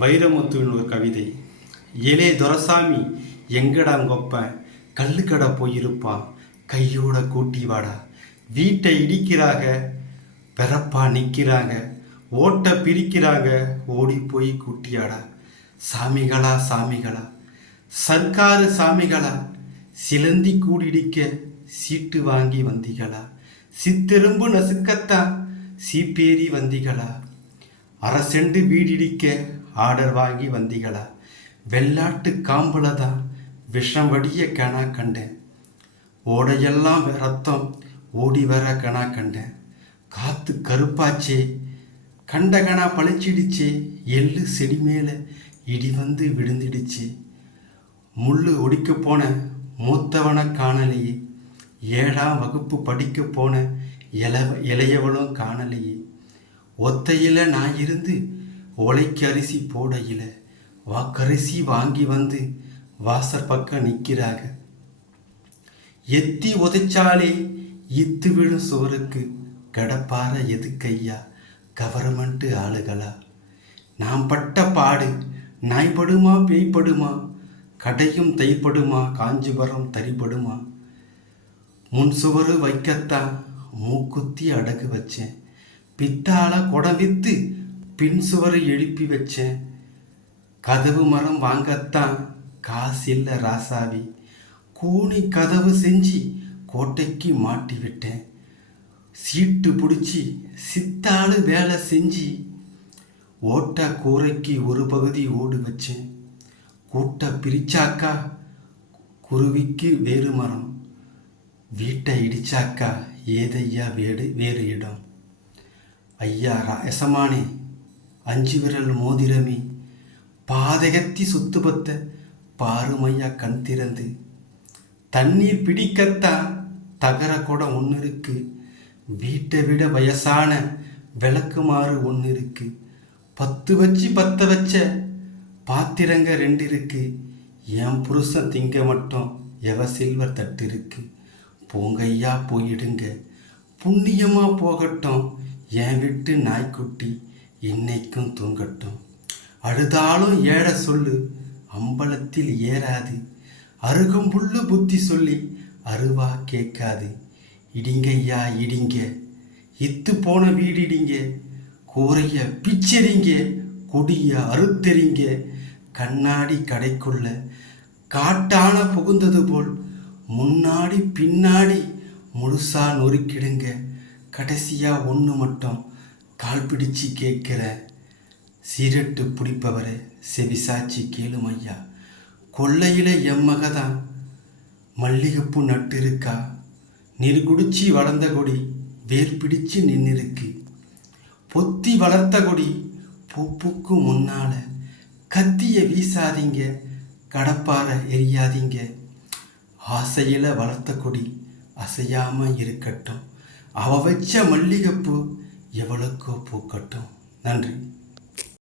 வைரமுத்துவின் ஒரு கவிதை. ஏலே துரசாமி எங்கடாங்கொப்பன் கல்லுக்கடை போயிருப்பான், கையோட கூட்டி வாடா. வீட்டை இடிக்கிறாங்க, பெறப்பா நிற்கிறாங்க, ஓட்டை பிரிக்கிறாங்க, ஓடி போய் கூட்டியாடா. சாமிகளா சாமிகளா, சர்க்காரு சாமிகளா, சிலந்தி கூடிடிக்க சீட்டு வாங்கி வந்திகளா, சித்தெரும்பு நசுக்கத்தான் சீப்பேரி வந்திகளா, அரசெண்டு வீடிடிக்க ஆர்டர் வாங்கி வந்திகளா, வெள்ளாட்டு காம்புல தான் விஷம் வடிய கணா கண்டேன், ஓடையெல்லாம் ரத்தம் ஓடி வர கணா கண்டேன், காத்து கருப்பாச்சே கண்ட கணா பழிச்சிடுச்சே, எள்ளு செடி மேல இடி வந்து விழுந்துடுச்சு, முள்ளு ஒடிக்க போன மூத்தவனை காணலையே, 7ஆம் வகுப்பு படிக்க போன இளையவளும் காணலையே, ஒத்தையில் நான் இருந்து ஒலைக்கு அரிசி போடையில் வாக்கரிசி வாங்கி வந்து வாசற் பக்கம் நிற்கிறாங்க, எத்தி உதைச்சாலே இத்து விழும் சுவருக்கு கடப்பார எதுக்கையா கவர்மெண்ட் ஆளுகளா. நாம் பட்ட பாடு நாய்படுமா பேய்படுமா, கடையும் தைப்படுமா காஞ்சிபுரம் தரிப்படுமா, முன் சுவரு வைக்கத்தான் மூக்குத்தி அடகு வச்சேன், பித்தால குடம் வித்து பின் சுவரை எழுப்பி வச்சேன், கதவு மரம் வாங்கத்தான் காசில்ல ராசாவி, கூனி கதவு செஞ்சு கோட்டைக்கு மாட்டி விட்டேன், சீட்டு பிடிச்சி சித்தாளு வேலை செஞ்சு ஓட்ட கூரைக்கு ஒரு பகுதி ஓடு வச்சேன், கூட்டை பிரிச்சாக்கா குருவிக்கு வேறு மரம், வீட்டை இடிச்சாக்கா ஏதையா வேறு இடம். ஐயா எசமானே 5 விரல் மோதிரமே, பாதகத்தி சுத்துபத்த பாருமையா கண் திறந்து, தண்ணீர் பிடிக்கத்தான் தகர குடம் ஒன்று இருக்கு, வீட்டை விட வயசான விளக்குமாறு ஒன்று இருக்கு, 10 வச்சு 10 வச்ச பாத்திரங்க 2 இருக்கு, என் புருஷன் திங்க மட்டும் சில்வர் தட்டு இருக்கு, போங்கய்யா போயிடுங்க புண்ணியமா போகட்டும், என் விட்டு நாய்க்குட்டி இன்னைக்கும் தூங்கட்டும், அழுதாலும் ஏழ சொல்லு அம்பலத்தில் ஏறாது, அருகம்புல்லு புத்தி சொல்லி அருவா கேட்காது, இடிங்கய்யா இடிங்க இத்து போன வீடு இடிங்க, கூரைய பிச்சரிங்க கொடிய அறுத்தெறிங்க, கண்ணாடி கடைக்குள்ள காட்டான புகுந்தது போல் முன்னாடி பின்னாடி முழுசா நொறுக்கிடுங்க, கடைசியா ஒன்று மட்டும் கால் பிடிச்சு கேட்கிற சீரட்டு பிடிப்பவரை செவிசாச்சி கேளுமையா, கொள்ளையில எம்மகதான் மல்லிகைப்பூ நட்டு இருக்கா, நீர் குடிச்சி வளர்ந்த கொடி வேர் பிடிச்சு நின்னிருக்கு, பொத்தி வளர்த்த கொடி பூப்புக்கு முன்னால கத்திய வீசாதீங்க கடப்பார எரியாதீங்க, ஆசையில வளர்த்த கொடி அசையாம இருக்கட்டும், அவ வச்ச மல்லிகைப்பூ எவளுக்கோ பூக்கட்டும். நன்றி.